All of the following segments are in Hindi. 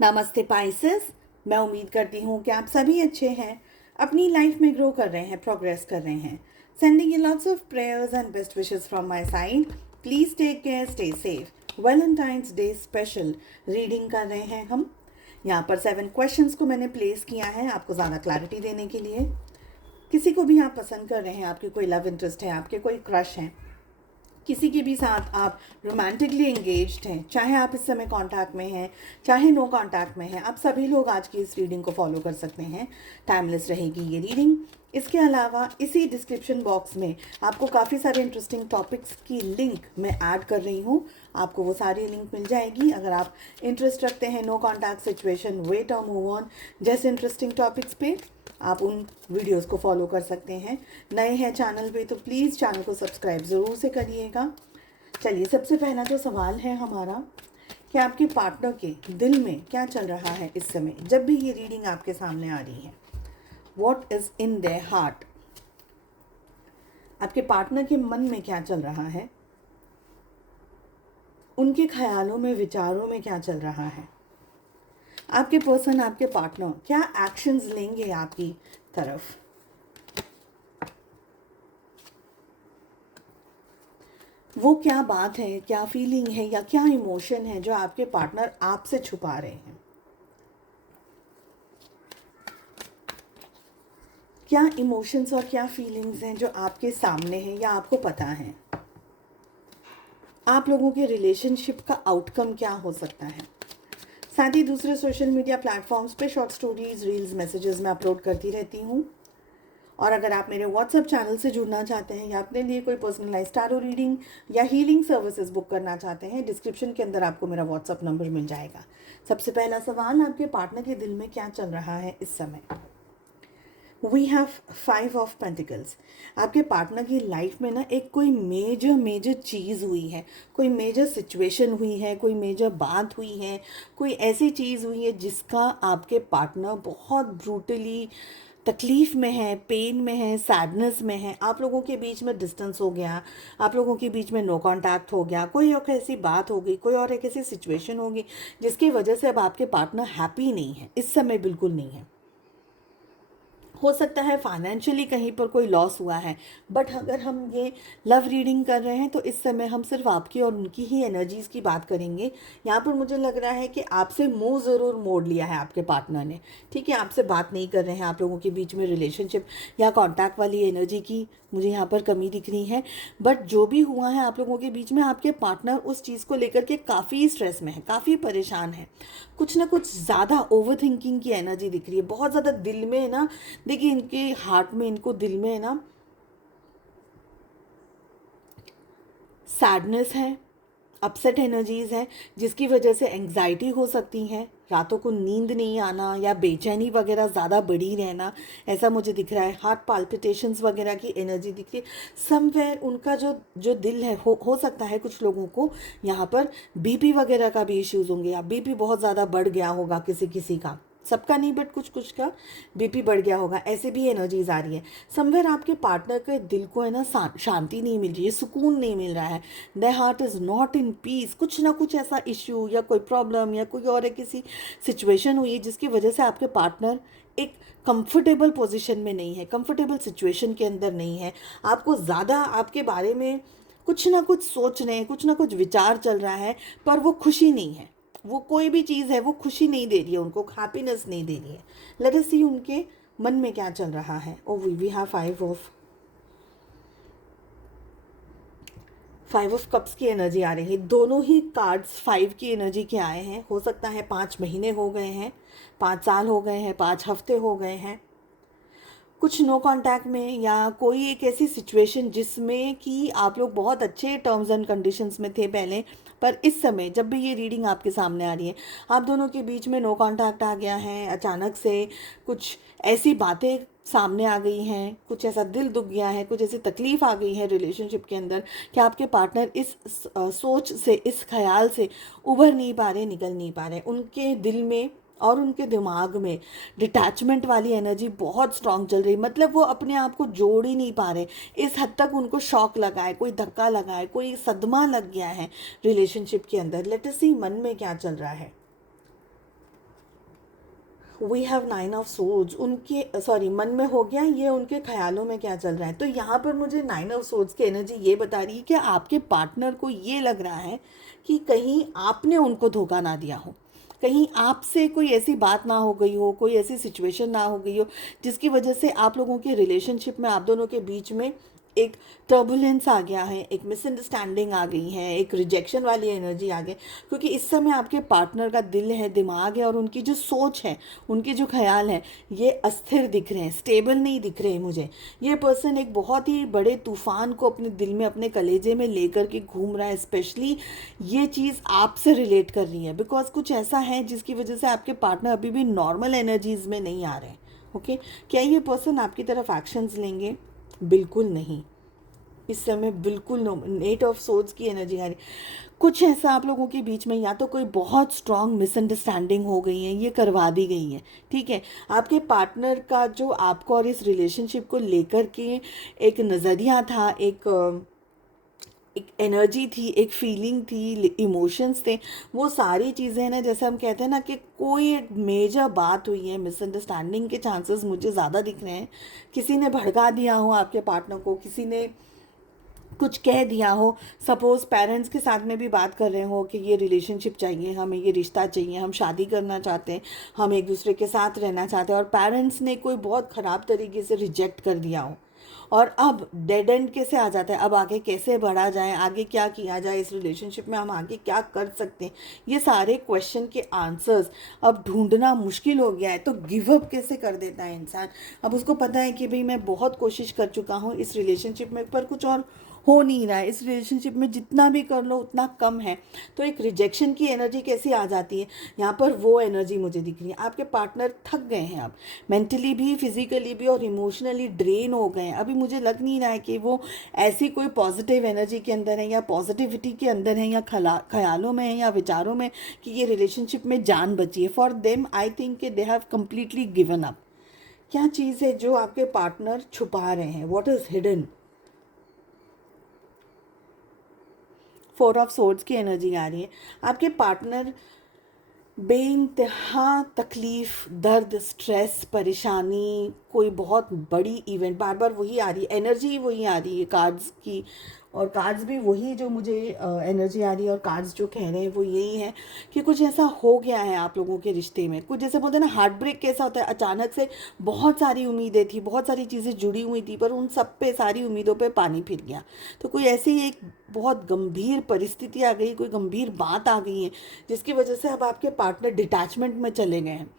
नमस्ते पाइसेस। मैं उम्मीद करती हूँ कि आप सभी अच्छे हैं, अपनी लाइफ में ग्रो कर रहे हैं, प्रोग्रेस कर रहे हैं। Sending you lots of prayers and best wishes from my side. Please take care, stay safe. Valentine's Day special reading कर रहे हैं हम। यहाँ पर 7 क्वेश्चंस को मैंने प्लेस किया है आपको ज़्यादा क्लैरिटी देने के लिए। किसी को भी आप पसंद कर रहे हैं, आपके कोई लव इंटरेस्ट है, आपके कोई क्रश हैं, किसी के भी साथ आप रोमांटिकली एंगेज्ड हैं, चाहे आप इस समय कांटेक्ट में हैं, चाहे नो कांटेक्ट में हैं, आप सभी लोग आज की इस रीडिंग को फॉलो कर सकते हैं। टाइमलेस रहेगी ये रीडिंग। इसके अलावा इसी डिस्क्रिप्शन बॉक्स में आपको काफ़ी सारे इंटरेस्टिंग टॉपिक्स की लिंक मैं ऐड कर रही हूँ। आपको वो सारी लिंक मिल जाएगी। अगर आप इंटरेस्ट रखते हैं नो कॉन्टैक्ट सिचुएशन, वेट और मूव ऑन जैसे इंटरेस्टिंग टॉपिक्स पे, आप उन वीडियोस को फॉलो कर सकते हैं। नए हैं चैनल पे तो प्लीज़ चैनल को सब्सक्राइब ज़रूर से करिएगा। चलिए, सबसे पहला जो सवाल है हमारा कि आपके पार्टनर के दिल में क्या चल रहा है इस समय जब भी ये रीडिंग आपके सामने आ रही है। What is in their heart. आपके पार्टनर के मन में क्या चल रहा है, उनके ख्यालों में, विचारों में क्या चल रहा है। आपके पर्सन, आपके पार्टनर क्या एक्शंस लेंगे आपकी तरफ। वो क्या बात है, क्या फीलिंग है या क्या इमोशन है जो आपके पार्टनर आपसे छुपा रहे हैं। क्या इमोशंस और क्या फीलिंग्स हैं जो आपके सामने हैं या आपको पता है। आप लोगों के रिलेशनशिप का आउटकम क्या हो सकता है। साथ ही दूसरे सोशल मीडिया प्लेटफॉर्म्स पे शॉर्ट स्टोरीज, रील्स, मैसेजेस मैं अपलोड करती रहती हूँ। और अगर आप मेरे व्हाट्सएप चैनल से जुड़ना चाहते हैं या अपने लिए कोई पर्सनलाइज्ड टैरो रीडिंग या हीलिंग सर्विसेज बुक करना चाहते हैं, डिस्क्रिप्शन के अंदर आपको मेरा व्हाट्सएप नंबर मिल जाएगा। सबसे पहला सवाल, आपके पार्टनर के दिल में क्या चल रहा है इस समय। We have 5 of pentacles. आपके पार्टनर की लाइफ में ना एक कोई मेजर चीज़ हुई है, कोई मेजर सिचुएशन हुई है, कोई मेजर बात हुई है, कोई ऐसी चीज़ हुई है जिसका आपके पार्टनर बहुत ब्रूटली तकलीफ़ में है, पेन में है, सैडनेस में है। आप लोगों के बीच में डिस्टेंस हो गया, आप लोगों के बीच में नो कांटेक्ट हो गया, कोई और ऐसी बात हो गई, कोई और एक ऐसी सिचुएशन होगी जिसकी वजह से अब आपके पार्टनर हैप्पी नहीं है, इस समय बिल्कुल नहीं है। हो सकता है फाइनेंशियली कहीं पर कोई लॉस हुआ है, बट अगर हम ये लव रीडिंग कर रहे हैं तो इस समय हम सिर्फ आपकी और उनकी ही एनर्जीज़ की बात करेंगे। यहाँ पर मुझे लग रहा है कि आपसे मुंह ज़रूर मोड़ लिया है आपके पार्टनर ने। ठीक है, आपसे बात नहीं कर रहे हैं, आप लोगों के बीच में रिलेशनशिप या कॉन्टैक्ट वाली एनर्जी की मुझे यहाँ पर कमी दिख रही है। बट जो भी हुआ है आप लोगों के बीच में, आपके पार्टनर उस चीज़ को लेकर के काफ़ी स्ट्रेस में है, काफ़ी परेशान है। कुछ ना कुछ ज़्यादा ओवर थिंकिंग की एनर्जी दिख रही है, बहुत ज़्यादा दिल में है ना। देखिए, इनके हार्ट में, इनको दिल में है ना सैडनेस है, अपसेट एनर्जीज़ हैं, जिसकी वजह से एंग्जाइटी हो सकती है, रातों को नींद नहीं आना या बेचैनी वगैरह ज़्यादा बढ़ी रहना, ऐसा मुझे दिख रहा है। हार्ट पाल्पिटेशंस वगैरह की एनर्जी दिख रही है। समवेयर उनका जो जो दिल है, हो सकता है कुछ लोगों को यहाँ पर बीपी वगैरह का भी इश्यूज़ होंगे, या बीपी बहुत ज़्यादा बढ़ गया होगा किसी किसी का, सबका नहीं बट कुछ कुछ का बीपी बढ़ गया होगा, ऐसे भी एनर्जीज आ रही है। समवेयर आपके पार्टनर के दिल को है ना शांति नहीं मिल रही है, सुकून नहीं मिल रहा है। The heart is not in peace. कुछ ना कुछ ऐसा इश्यू या कोई प्रॉब्लम या कोई और किसी सिचुएशन हुई है जिसकी वजह से आपके पार्टनर एक कंफर्टेबल पोजिशन में नहीं है, कंफर्टेबल सिचुएशन के अंदर नहीं है। आपको ज़्यादा आपके बारे में कुछ ना कुछ सोच रहे हैं, कुछ ना कुछ विचार चल रहा है, पर वो खुशी नहीं है। वो कोई भी चीज़ है वो खुशी नहीं दे रही है, उनको हैप्पीनेस नहीं दे रही है। लेट अस सी उनके मन में क्या चल रहा है। Oh we have 5 of cups की एनर्जी आ रही है। दोनों ही कार्ड्स 5 की एनर्जी के आए हैं। हो सकता है 5 महीने हो गए हैं, 5 साल हो गए हैं, 5 हफ्ते हो गए हैं, कुछ नो कांटेक्ट में, या कोई एक ऐसी सिचुएशन जिसमें कि आप लोग बहुत अच्छे टर्म्स एंड कंडीशंस में थे पहले, पर इस समय जब भी ये रीडिंग आपके सामने आ रही है, आप दोनों के बीच में नो कांटेक्ट आ गया है। अचानक से कुछ ऐसी बातें सामने आ गई हैं, कुछ ऐसा दिल दुख गया है, कुछ ऐसी तकलीफ़ आ गई है रिलेशनशिप के अंदर कि आपके पार्टनर इस सोच से, इस ख्याल से उभर नहीं पा रहे, निकल नहीं पा रहे। उनके दिल में और उनके दिमाग में डिटैचमेंट वाली एनर्जी बहुत स्ट्रांग चल रही, मतलब वो अपने आप को जोड़ ही नहीं पा रहे। इस हद तक उनको शॉक लगा है, कोई धक्का लगा है, कोई सदमा लग गया है रिलेशनशिप के अंदर। लेट अस सी मन में क्या चल रहा है। We have nine of swords, उनके सॉरी मन में हो गया, ये उनके ख्यालों में क्या चल रहा है। तो यहाँ पर मुझे नाइन ऑफ सोर्ड्स की एनर्जी ये बता रही है कि आपके पार्टनर को ये लग रहा है कि कहीं आपने उनको धोखा ना दिया हो, कहीं आपसे कोई ऐसी बात ना हो गई हो, कोई ऐसी सिचुएशन ना हो गई हो जिसकी वजह से आप लोगों के रिलेशनशिप में, आप दोनों के बीच में एक टर्बुलेंस आ गया है, एक मिसअंडरस्टैंडिंग आ गई है, एक रिजेक्शन वाली एनर्जी आ गई। क्योंकि इस समय आपके पार्टनर का दिल है, दिमाग है और उनकी जो सोच है, उनके जो ख्याल हैं, ये अस्थिर दिख रहे हैं, स्टेबल नहीं दिख रहे हैं मुझे। ये पर्सन एक बहुत ही बड़े तूफान को अपने दिल में, अपने कलेजे में लेकर के घूम रहा है। स्पेशली ये चीज़ आपसे रिलेट कर रही है, बिकॉज कुछ ऐसा है जिसकी वजह से आपके पार्टनर अभी भी नॉर्मल एनर्जीज में नहीं आ रहे हैं। ओके, क्या ये पर्सन आपकी तरफ एक्शंस लेंगे? बिल्कुल नहीं, इस समय बिल्कुल नो। एट ऑफ सोर्ड्स की एनर्जी आ रही। कुछ ऐसा आप लोगों के बीच में या तो कोई बहुत स्ट्रांग मिसअंडरस्टैंडिंग हो गई है, ये करवा दी गई है, ठीक है। आपके पार्टनर का जो आपको और इस रिलेशनशिप को लेकर के एक नज़रिया था, एक एनर्जी थी, एक फीलिंग थी, इमोशंस थे, वो सारी चीज़ें ना, जैसे हम कहते हैं ना कि कोई एक मेजर बात हुई है, मिसअंडरस्टैंडिंग के चांसेस मुझे ज़्यादा दिख रहे हैं। किसी ने भड़का दिया हो आपके पार्टनर को, किसी ने कुछ कह दिया हो, सपोज़ पेरेंट्स के साथ में भी बात कर रहे हो कि ये रिलेशनशिप चाहिए हमें, ये रिश्ता चाहिए, हम शादी करना चाहते हैं, हम एक दूसरे के साथ रहना चाहते हैं, और पेरेंट्स ने कोई बहुत ख़राब तरीके से रिजेक्ट कर दिया हो, और अब डेड एंड कैसे आ जाता है, अब आगे कैसे बढ़ा जाए, आगे क्या किया जाए, इस रिलेशनशिप में हम आगे क्या कर सकते हैं, ये सारे क्वेश्चन के आंसर्स अब ढूंढना मुश्किल हो गया है। तो गिव अप कैसे कर देता है इंसान? अब उसको पता है कि भाई मैं बहुत कोशिश कर चुका हूँ इस रिलेशनशिप में, पर कुछ और हो नहीं रहा है, इस रिलेशनशिप में जितना भी कर लो उतना कम है। तो एक रिजेक्शन की एनर्जी कैसी आ जाती है, यहाँ पर वो एनर्जी मुझे दिख रही है। आपके पार्टनर थक गए हैं, आप मेंटली भी, फिजिकली भी और इमोशनली ड्रेन हो गए हैं। अभी मुझे लग नहीं रहा है कि वो ऐसी कोई पॉजिटिव एनर्जी के अंदर है, या पॉजिटिविटी के अंदर है, या ख्यालों में है, या विचारों में कि ये रिलेशनशिप में जान बची है। फॉर देम आई थिंक कि they have completely given up. क्या चीज़ है जो आपके पार्टनर छुपा रहे हैं? What is hidden? Four of swords की एनर्जी आ रही है। आपके पार्टनर बेइंतहा तकलीफ़, दर्द, स्ट्रेस, परेशानी, कोई बहुत बड़ी इवेंट, बार बार वही आ रही है, एनर्जी वही आ रही है कार्ड्स की, और कार्ड्स भी वही जो मुझे एनर्जी आ रही है, और कार्ड्स जो कह रहे हैं वो यही है कि कुछ ऐसा हो गया है आप लोगों के रिश्ते में। कुछ जैसे बोलते हैं ना, हार्ट ब्रेक कैसा होता है, अचानक से बहुत सारी उम्मीदें थी, बहुत सारी चीज़ें जुड़ी हुई थी, पर उन सब पे, सारी उम्मीदों पे पानी फिर गया। तो कोई ऐसी एक बहुत गंभीर परिस्थिति आ गई, कोई गंभीर बात आ गई है जिसकी वजह से अब आपके पार्टनर डिटैचमेंट में चले गए हैं।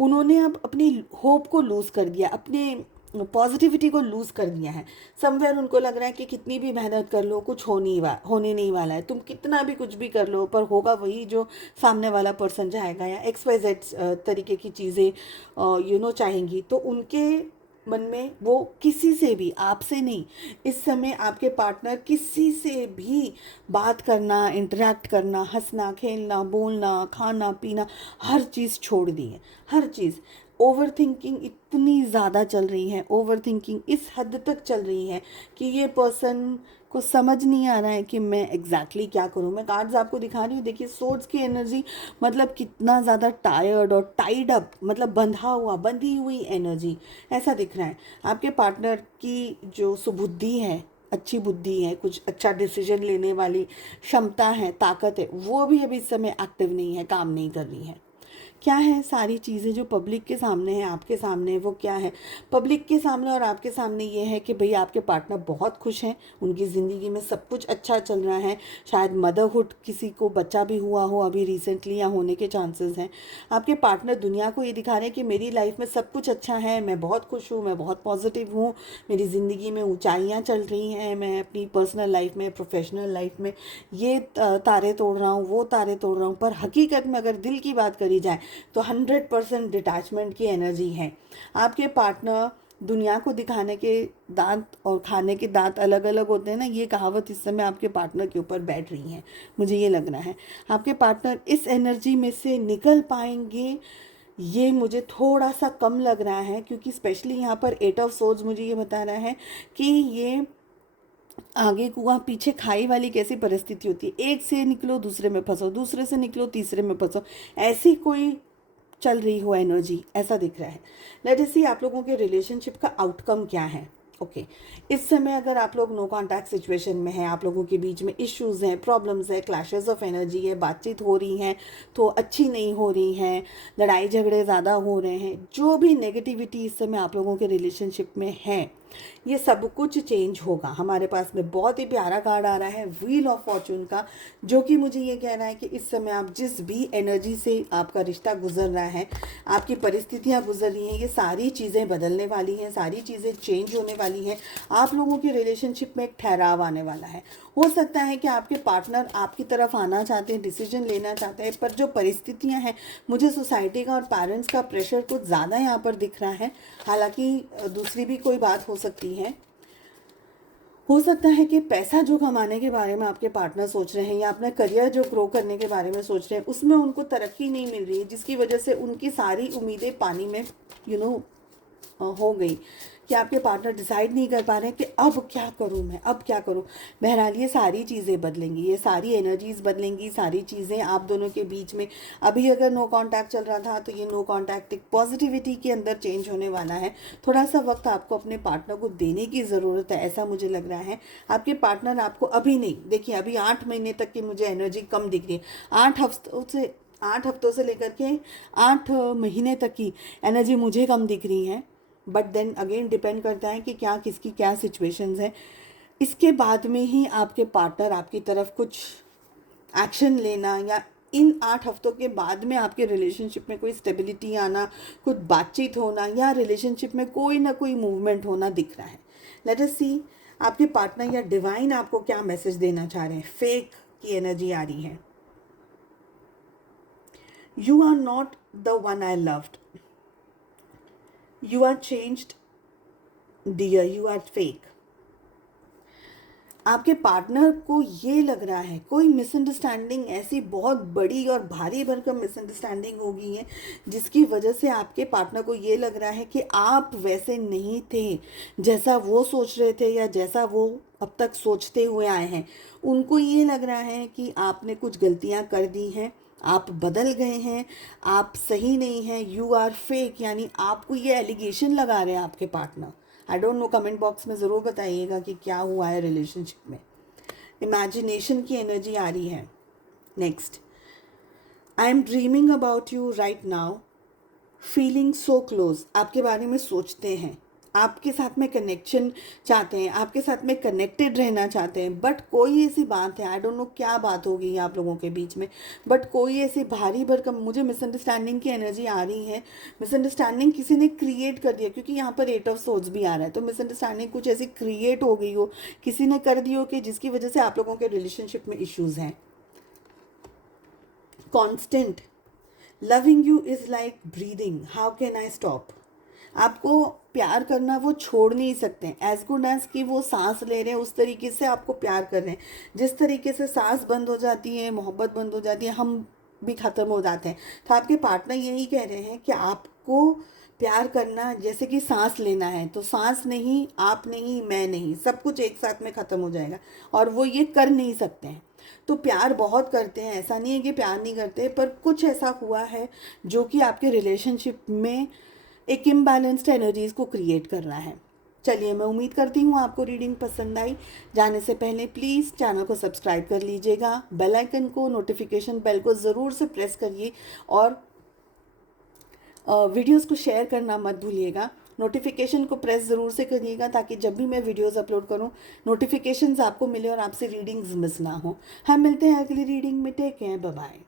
उन्होंने अब अपनी होप को लूज़ कर दिया, अपने पॉजिटिविटी को लूज़ कर दिया है। समवेयर उनको लग रहा है कि कितनी भी मेहनत कर लो कुछ होने नहीं वाला है, तुम कितना भी कुछ भी कर लो पर होगा वही जो सामने वाला पर्सन चाहेगा, या XYZ तरीके की चीज़ें चाहेंगी। तो उनके मन में वो किसी से भी, आपसे नहीं, इस समय आपके पार्टनर किसी से भी बात करना, इंटरेक्ट करना, हंसना, खेलना, बोलना, खाना पीना, हर चीज़ छोड़ दी है, हर चीज़। ओवर थिंकिंग इतनी ज़्यादा चल रही है, ओवर थिंकिंग इस हद तक चल रही है कि ये पर्सन को समझ नहीं आ रहा है कि मैं एग्जैक्टली क्या करूं। मैं कार्ड्स आपको दिखा रही हूँ, देखिए सोर्ड्स की एनर्जी, मतलब कितना ज़्यादा टायर्ड और टाइड अप, मतलब बंधी हुई एनर्जी ऐसा दिख रहा है। आपके पार्टनर की जो सुबुद्धि है, अच्छी बुद्धि है, कुछ अच्छा डिसीजन लेने वाली क्षमता है, ताकत है, वो भी अभी इस समय एक्टिव नहीं है, काम नहीं कर रही है। क्या है सारी चीज़ें जो पब्लिक के सामने है, आपके सामने है, वो क्या है? पब्लिक के सामने और आपके सामने ये है कि भई आपके पार्टनर बहुत खुश हैं, उनकी ज़िंदगी में सब कुछ अच्छा चल रहा है। शायद मदरहुड, किसी को बच्चा भी हुआ हो अभी रिसेंटली, या होने के चांसेस हैं। आपके पार्टनर दुनिया को ये दिखा रहे हैं कि मेरी लाइफ में सब कुछ अच्छा है, मैं बहुत खुश हूँ, मैं बहुत पॉजिटिव हूँ, मेरी ज़िंदगी में ऊंचाइयाँ चल रही हैं, मैं अपनी पर्सनल लाइफ में, प्रोफेशनल लाइफ में ये तारे तोड़ रहा हूँ, वो तारे तोड़ रहा हूँ। पर हकीकत में अगर दिल की बात करी जाए तो 100% डिटैचमेंट की एनर्जी है। आपके पार्टनर दुनिया को दिखाने के दांत और खाने के दांत अलग अलग होते हैं ना, ये कहावत इस समय आपके पार्टनर के ऊपर बैठ रही है, मुझे ये लग रहा है। आपके पार्टनर इस एनर्जी में से निकल पाएंगे, ये मुझे थोड़ा सा कम लग रहा है, क्योंकि स्पेशली यहाँ पर एट ऑफ सोर्ड्स मुझे ये बता रहा है कि ये आगे कुआं पीछे खाई वाली कैसी परिस्थिति होती है, एक से निकलो दूसरे में फंसो, दूसरे से निकलो तीसरे में फंसो, ऐसी कोई चल रही हो एनर्जी, ऐसा दिख रहा है। लेट अस सी आप लोगों के रिलेशनशिप का आउटकम क्या है। ओके इस समय अगर आप लोग नो कॉन्टैक्ट सिचुएशन में हैं, आप लोगों के बीच में इश्यूज हैं, प्रॉब्लम्स है, क्लैशेस ऑफ एनर्जी है, बातचीत हो रही हैं तो अच्छी नहीं हो रही हैं, लड़ाई झगड़े ज़्यादा हो रहे हैं, जो भी नेगेटिविटी इस समय आप लोगों के रिलेशनशिप में है, ये सब कुछ चेंज होगा। हमारे पास में बहुत ही प्यारा कार्ड आ रहा है व्हील ऑफ फॉर्चून का, जो कि मुझे ये कह रहा है कि इस समय आप जिस भी एनर्जी से आपका रिश्ता गुजर रहा है, आपकी परिस्थितियां गुजर रही हैं, ये सारी चीज़ें बदलने वाली हैं, सारी चीज़ें चेंज होने वाली हैं। आप लोगों के रिलेशनशिप में एक ठहराव आने वाला है। हो सकता है कि आपके पार्टनर आपकी तरफ आना चाहते हैं, डिसीजन लेना चाहते हैं, पर जो परिस्थितियां हैं, मुझे सोसाइटी का और पेरेंट्स का प्रेशर कुछ ज़्यादा यहाँ पर दिख रहा है। हालांकि दूसरी भी कोई बात हो सकती है। हो सकता है कि पैसा जो कमाने के बारे में आपके पार्टनर सोच रहे हैं या अपना करियर जो ग्रो करने के बारे में सोच रहे हैं, उसमें उनको तरक्की नहीं मिल रही है, जिसकी वजह से उनकी सारी उम्मीदें पानी में हो गई कि आपके पार्टनर डिसाइड नहीं कर पा रहे हैं कि अब क्या करूं मैं, अब क्या करूं। बहरहाल ये सारी चीज़ें बदलेंगी, ये सारी एनर्जीज बदलेंगी, सारी चीज़ें आप दोनों के बीच में। अभी अगर नो कांटेक्ट चल रहा था तो ये नो कांटेक्ट एक पॉजिटिविटी के अंदर चेंज होने वाला है। थोड़ा सा वक्त आपको अपने पार्टनर को देने की ज़रूरत है, ऐसा मुझे लग रहा है। आपके पार्टनर आपको अभी नहीं, देखिए अभी 8 महीने तक की मुझे एनर्जी कम दिख रही है। 8 हफ्तों से लेकर के 8 महीने तक की एनर्जी मुझे कम दिख रही है। बट देन अगेन डिपेंड करता है कि क्या किसकी क्या सिचुएशंस है। इसके बाद में ही आपके पार्टनर आपकी तरफ कुछ एक्शन लेना, या इन 8 हफ्तों के बाद में आपके रिलेशनशिप में कोई स्टेबिलिटी आना, कुछ बातचीत होना, या रिलेशनशिप में कोई ना कोई मूवमेंट होना दिख रहा है। लेट अस सी आपके पार्टनर या डिवाइन आपको क्या मैसेज देना चाह रहे हैं। फेक की एनर्जी आ रही है। You are not the one I loved, you are changed dear, you are fake। आपके पार्टनर को ये लग रहा है कोई मिसअंडरस्टैंडिंग, ऐसी बहुत बड़ी और भारी भरकम मिसअंडरस्टैंडिंग हो गई है, जिसकी वजह से आपके पार्टनर को ये लग रहा है कि आप वैसे नहीं थे जैसा वो सोच रहे थे या जैसा वो अब तक सोचते हुए आए हैं। उनको ये लग रहा है कि आपने कुछ गलतियां कर दी हैं, आप बदल गए हैं, आप सही नहीं हैं, यू आर फेक, यानी आपको ये एलिगेशन लगा रहे हैं आपके partner. I don't know, comment box में ज़रूर बताइएगा कि क्या हुआ है रिलेशनशिप में। इमेजिनेशन की एनर्जी आ रही है। Next, I am dreaming about you right now, feeling so close. आपके बारे में सोचते हैं, आपके साथ में कनेक्शन चाहते हैं, आपके साथ में कनेक्टेड रहना चाहते हैं, बट कोई ऐसी बात है, आई डोंट नो क्या बात हो गई है आप लोगों के बीच में, बट कोई ऐसी भारी भरकम मुझे मिसअंडरस्टैंडिंग की एनर्जी आ रही है। मिसअंडरस्टैंडिंग किसी ने क्रिएट कर दिया, क्योंकि यहाँ पर 8 ऑफ सोर्ड्स भी आ रहा है, तो मिसअंडरस्टैंडिंग कुछ ऐसी क्रिएट हो गई हो, किसी ने कर दी हो कि जिसकी वजह से आप लोगों के रिलेशनशिप में इश्यूज हैं। Constant loving you is like breathing, how can I stop. आपको प्यार करना वो छोड़ नहीं सकते, एज गुड एज कि वो सांस ले रहे हैं उस तरीके से आपको प्यार कर रहे हैं। जिस तरीके से सांस बंद हो जाती है, मोहब्बत बंद हो जाती है, हम भी ख़त्म हो जाते हैं। तो आपके पार्टनर यही कह रहे हैं कि आपको प्यार करना जैसे कि सांस लेना है, तो सांस नहीं, आप नहीं, मैं नहीं, सब कुछ एक साथ में ख़त्म हो जाएगा, और वो ये कर नहीं सकते हैं। तो प्यार बहुत करते हैं, ऐसा नहीं है कि प्यार नहीं करते, पर कुछ ऐसा हुआ है जो कि आपके रिलेशनशिप में एक इम्बैलेंस्ड एनर्जीज को क्रिएट कर रहा है। चलिए, मैं उम्मीद करती हूँ आपको रीडिंग पसंद आई। जाने से पहले प्लीज़ चैनल को सब्सक्राइब कर लीजिएगा, बेल आइकन को, नोटिफिकेशन बेल को ज़रूर से प्रेस करिए, और वीडियोस को शेयर करना मत भूलिएगा। नोटिफिकेशन को प्रेस ज़रूर से करिएगा, ताकि जब भी मैं वीडियोस अपलोड करूं नोटिफिकेशंस आपको मिले और आपसे रीडिंग्स मिस ना हो। हम मिलते हैं अगली रीडिंग में। Take care, bye bye.